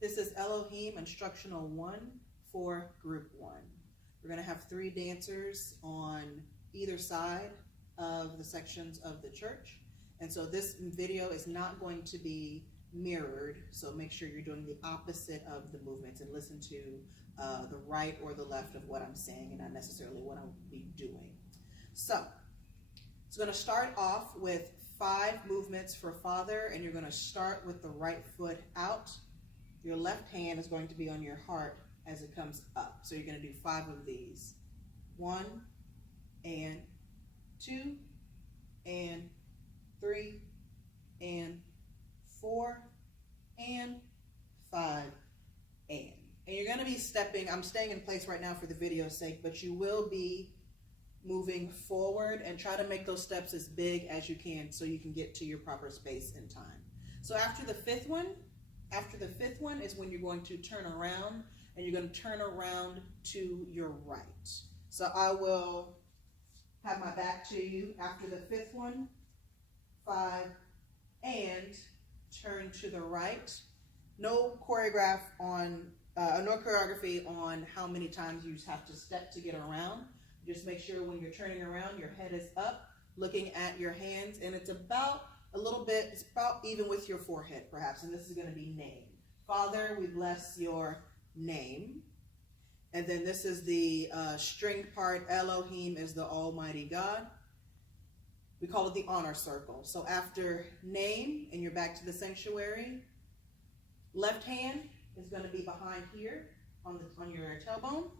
This is Elohim Instructional 1 for Group 1. We're going to have 3 dancers on either side of the sections of the church. And so this video is not going to be mirrored, so make sure you're doing the opposite of the movements and listen to the right or the left of what I'm saying and not necessarily what I'll be doing. So it's going to start off with 5 movements for father, and you're going to start with the right foot out. Your left hand is going to be on your heart as it comes up. So you're going to do 5 of these. 1 and 2 and 3 and 4 and 5 and you're going to be stepping. I'm staying in place right now for the video's sake, but you will be moving forward and try to make those steps as big as you can so you can get to your proper space in time. So after the fifth one is when you're going to turn around, and you're going to turn around to your right. So I will have my back to you after the 5th one, 5 and turn to the right. No choreography on how many times you have to step to get around. Just make sure when you're turning around, your head is up, looking at your hands, and it's about it's about even with your forehead, perhaps. And this is going to be name. Father, we bless your name. And then this is the string part. Elohim is the Almighty God. We call it the honor circle. So after name, and you're back to the sanctuary, left hand is going to be behind here on your tailbone.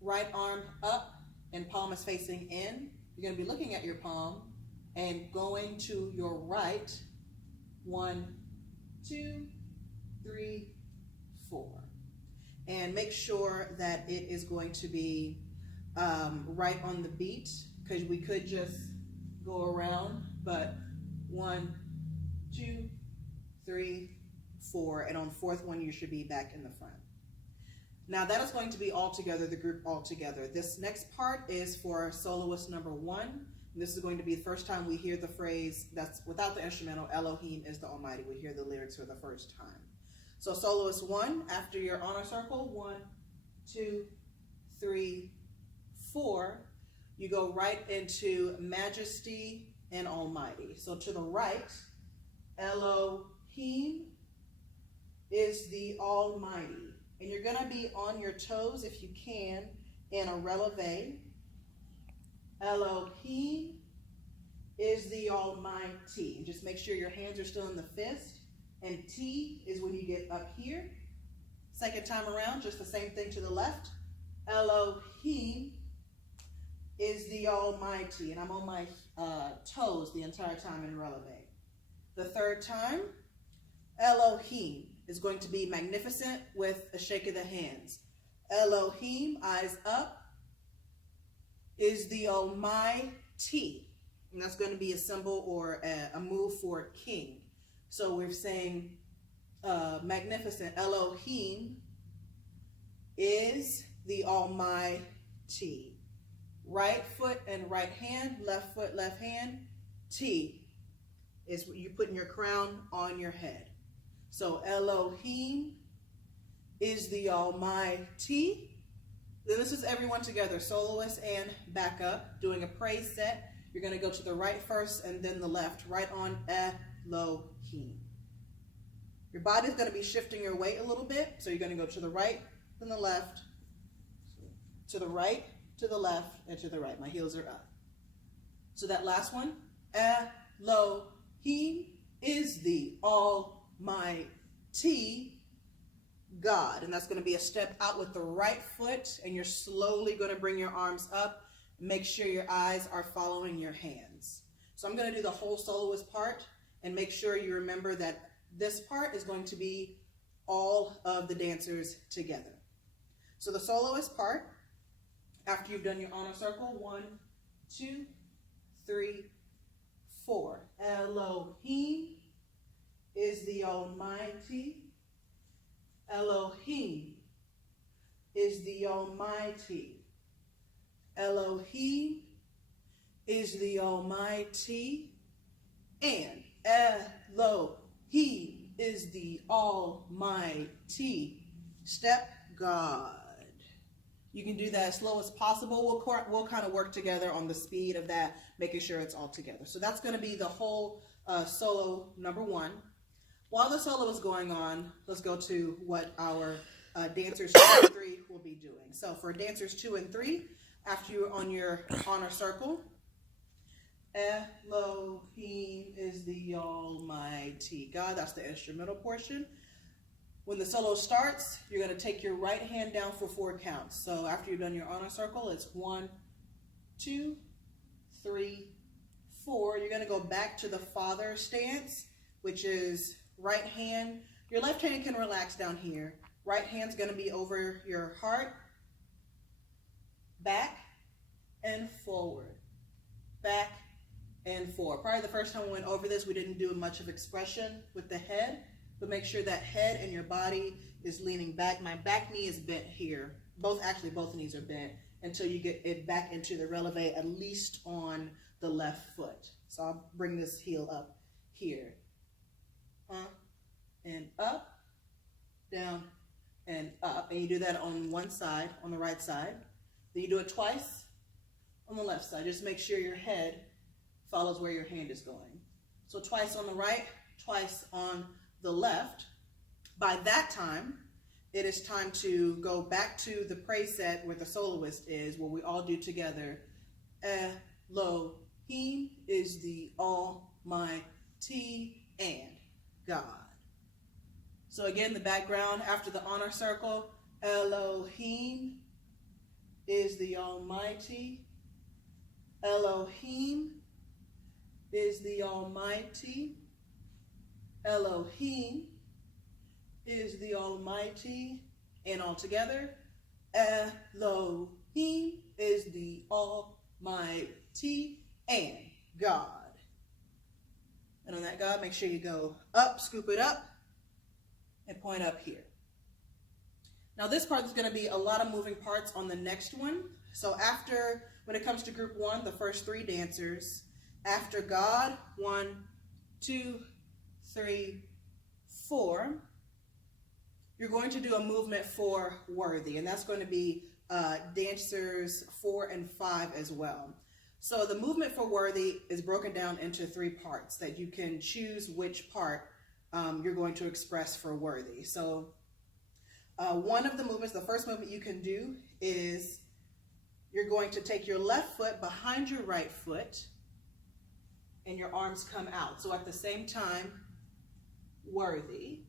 Right arm up and palm is facing in. You're going to be looking at your palm and going to your right. 1, 2, 3, 4. And make sure that it is going to be right on the beat, because we could just go around, but 1, 2, 3, 4, and on the 4th one you should be back in the front. Now that is going to be all together, the group all together. This next part is for soloist number 1. This is going to be the first time we hear the phrase, that's without the instrumental, Elohim is the Almighty. We hear the lyrics for the first time. So soloist 1, after your honor circle, 1, 2, 3, 4, you go right into majesty and almighty. So to the right, Elohim is the Almighty. And you're going to be on your toes, if you can, in a releve. Elohim is the Almighty. And just make sure your hands are still in the fist. And T is when you get up here. Second time around, just the same thing to the left. Elohim is the Almighty. And I'm on my toes the entire time in releve. The third time, Elohim is going to be magnificent with a shake of the hands. Elohim, eyes up, is the Almighty. And that's going to be a symbol or a move for king. So we're saying magnificent. Elohim is the Almighty. Right foot and right hand, left foot, left hand. T is you putting your crown on your head. So Elohim is the Almighty. Then this is everyone together, soloist and backup, doing a praise set. You're going to go to the right first and then the left, right on Elohim. Your body's going to be shifting your weight a little bit, so you're going to go to the right, then the left, to the right, to the left, and to the right. My heels are up. So that last one, Elohim is the Almighty God. And that's going to be a step out with the right foot, and you're slowly going to bring your arms up. Make sure your eyes are following your hands. So I'm going to do the whole soloist part, and make sure you remember that this part is going to be all of the dancers together. So the soloist part, after you've done your honor circle, 1, 2, 3, 4. Elohim is the Almighty. Elohim is the Almighty. Elohim is the Almighty. And Elohim is the Almighty. Step God. You can do that as slow as possible. We'll kind of work together on the speed of that, making sure it's all together. So that's going to be the whole solo number 1. While the solo is going on, let's go to what our dancers 2 and 3 will be doing. So for dancers 2 and 3, after you're on your honor circle, Elohim is the Almighty God. That's the instrumental portion. When the solo starts, you're going to take your right hand down for 4 counts. So after you've done your honor circle, it's 1, 2, 3, 4. You're going to go back to the father stance, which is right hand. Your left hand can relax down here. Right hand's going to be over your heart. Back and forward. Back and forward. Probably the first time we went over this, we didn't do much of expression with the head. But make sure that head and your body is leaning back. My back knee is bent here. Both knees are bent until you get it back into the releve, at least on the left foot. So I'll bring this heel up here. And up, down, and up. And you do that on one side, on the right side. Then you do it twice on the left side. Just make sure your head follows where your hand is going. So twice on the right, twice on the left. By that time, it is time to go back to the praise set where the soloist is, where we all do together, Elohim is the Almighty and God. So again, the background after the honor circle, Elohim is the Almighty. Elohim is the Almighty. Elohim is the Almighty, and all together, Elohim is the Almighty and God. And on that God, make sure you go up, scoop it up, and point up here. Now this part is going to be a lot of moving parts on the next one. So after, when it comes to group 1, the first 3 dancers, after God, 1, 2, 3, 4, you're going to do a movement for worthy, and that's going to be dancers 4 and 5 as well. So the movement for worthy is broken down into 3 parts that you can choose which part you're going to express for worthy. So one of the movements, the first movement you can do is you're going to take your left foot behind your right foot and your arms come out. So at the same time, worthy.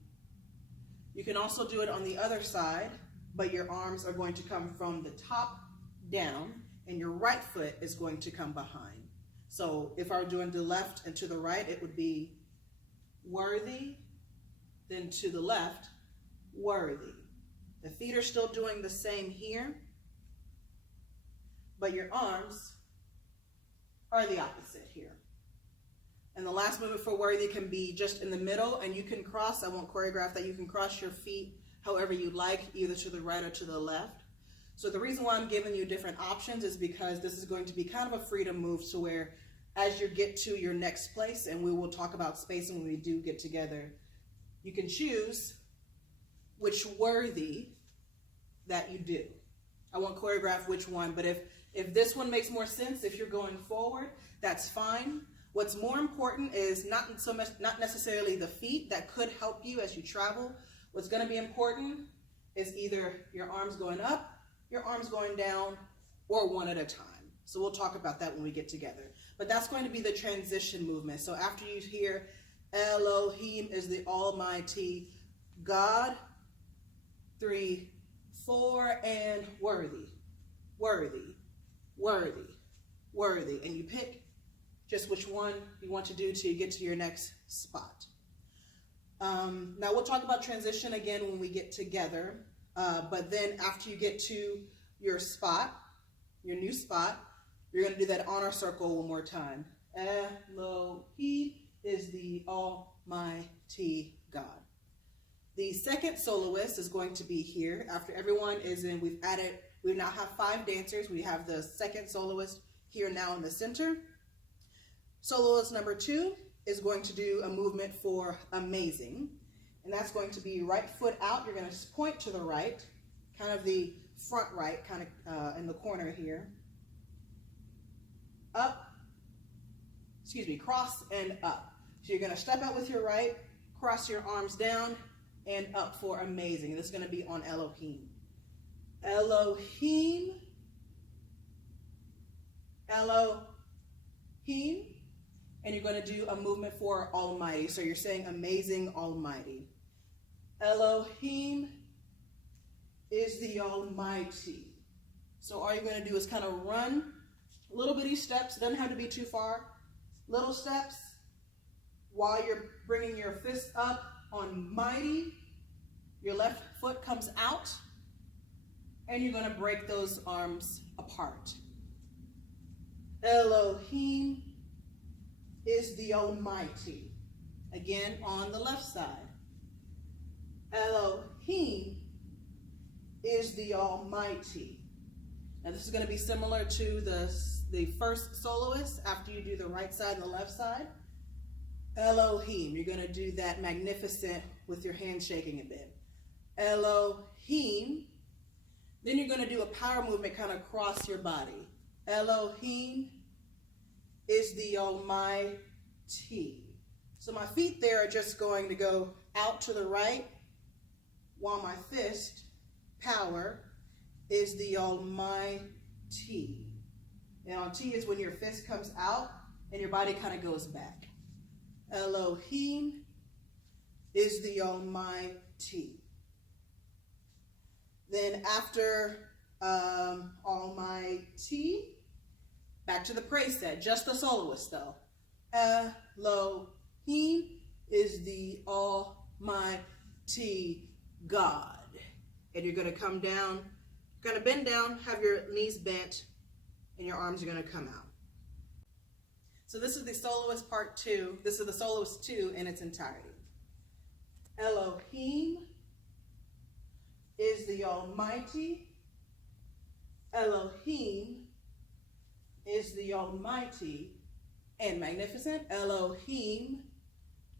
You can also do it on the other side, but your arms are going to come from the top down and your right foot is going to come behind. So if I were doing the left and to the right, it would be worthy, then to the left, worthy. The feet are still doing the same here, but your arms are the opposite here. And the last movement for worthy can be just in the middle, and you can cross, I won't choreograph that, you can cross your feet however you like, either to the right or to the left. So the reason why I'm giving you different options is because this is going to be kind of a freedom move to where as you get to your next place, and we will talk about spacing when we do get together, you can choose which worthy that you do. I won't choreograph which one, but if this one makes more sense, if you're going forward, that's fine. What's more important is not necessarily the feet that could help you as you travel. What's going to be important is either your arms going up, your arms going down, or one at a time. So we'll talk about that when we get together. But that's going to be the transition movement. So after you hear Elohim is the Almighty God, 3, 4, and worthy, worthy, worthy, worthy. And you pick just which one you want to do till you get to your next spot. Now we'll talk about transition again when we get together, but then after you get to your spot, your new spot, you're going to do that honor circle one more time. Elohim is the Almighty God. The second soloist is going to be here. After everyone is in, we now have 5 dancers. We have the second soloist here now in the center. Soloist number 2 is going to do a movement for amazing. And that's going to be right foot out. You're going to point to the right, kind of the front right, kind of in the corner here. Up, cross and up. So you're going to step out with your right, cross your arms down, and up for amazing. This is going to be on Elohim. Elohim, Elohim, and you're going to do a movement for Almighty. So you're saying amazing Almighty. Elohim is the Almighty. So all you're going to do is kind of run little bitty steps. It doesn't have to be too far. Little steps while you're bringing your fist up on mighty. Your left foot comes out, and you're going to break those arms apart. Elohim is the Almighty. Again, on the left side. Elohim is the Almighty. Now this is going to be similar to the first soloist after you do the right side and the left side. Elohim, you're going to do that magnificent with your hand shaking a bit. Elohim, then you're going to do a power movement kind of across your body. Elohim is the Almighty. So my feet there are just going to go out to the right, while my fist, power, is the Almighty. And on T is when your fist comes out and your body kind of goes back. Elohim is the Almighty. Then after Almighty, back to the praise set, just the soloist though. Elohim is the Almighty God. And you're going to come down, going to bend down, have your knees bent, and your arms are going to come out. So this is the soloist part 2. This is the soloist 2 in its entirety. Elohim is the Almighty. Elohim is the Almighty and magnificent. Elohim,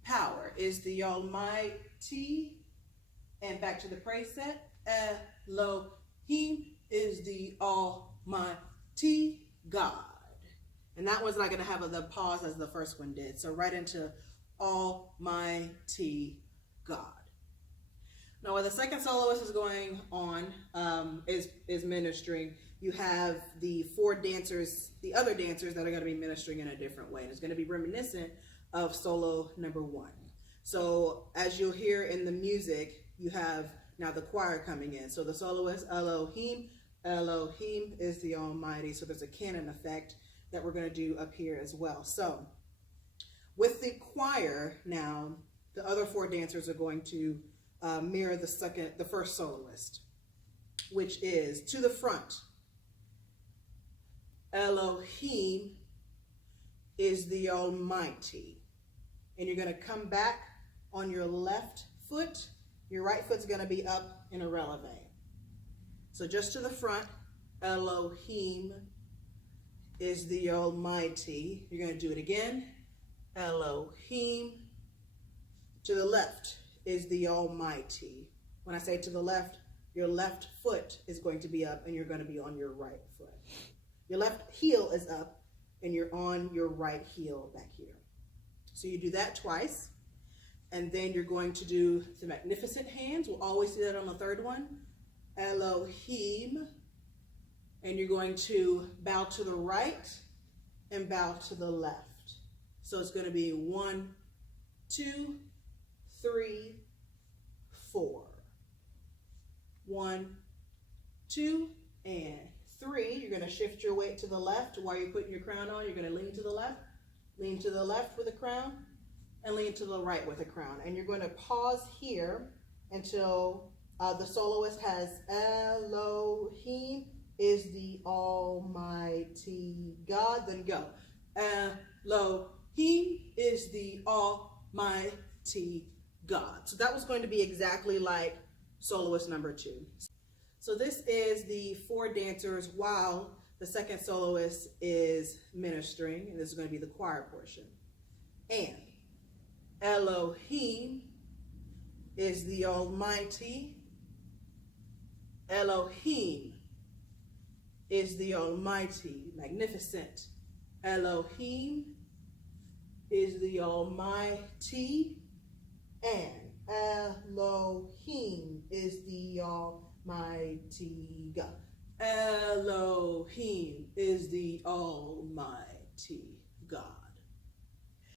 power, is the Almighty. And back to the praise set. Elohim is the Almighty God. And that one's not going to have the pause as the first one did. So right into Almighty God. Now, while the second soloist is going on, is ministering, you have the 4 dancers, the other dancers that are going to be ministering in a different way. And it's going to be reminiscent of solo number 1. So as you'll hear in the music, you have now the choir coming in. So the soloist, Elohim, Elohim is the Almighty. So there's a canon effect that we're going to do up here as well. So with the choir now, the other 4 dancers are going to mirror the first soloist, which is to the front. Elohim is the Almighty. And you're going to come back on your left foot. Your right foot's going to be up in a releve. So just to the front, Elohim is the Almighty. You're going to do it again. Elohim. To the left is the Almighty. When I say to the left, your left foot is going to be up and you're going to be on your right foot. Your left heel is up and you're on your right heel back here. So you do that twice. And then you're going to do the magnificent hands. We'll always do that on the third one. Elohim. And you're going to bow to the right and bow to the left. So it's going to be 1, 2, 3, 4. 1, 2, and 3. You're going to shift your weight to the left while you're putting your crown on. You're going to lean to the left with a crown, and lean to the right with a crown. And you're going to pause here until the soloist has Elohim is the Almighty God. Then go. Elohim is the Almighty God. So that was going to be exactly like soloist number 2. So this is the 4 dancers while the second soloist is ministering, and this is going to be the choir portion. And Elohim is the Almighty. Elohim is the Almighty, magnificent. Elohim is the Almighty, and Elohim is the Almighty God. Elohim is the Almighty God.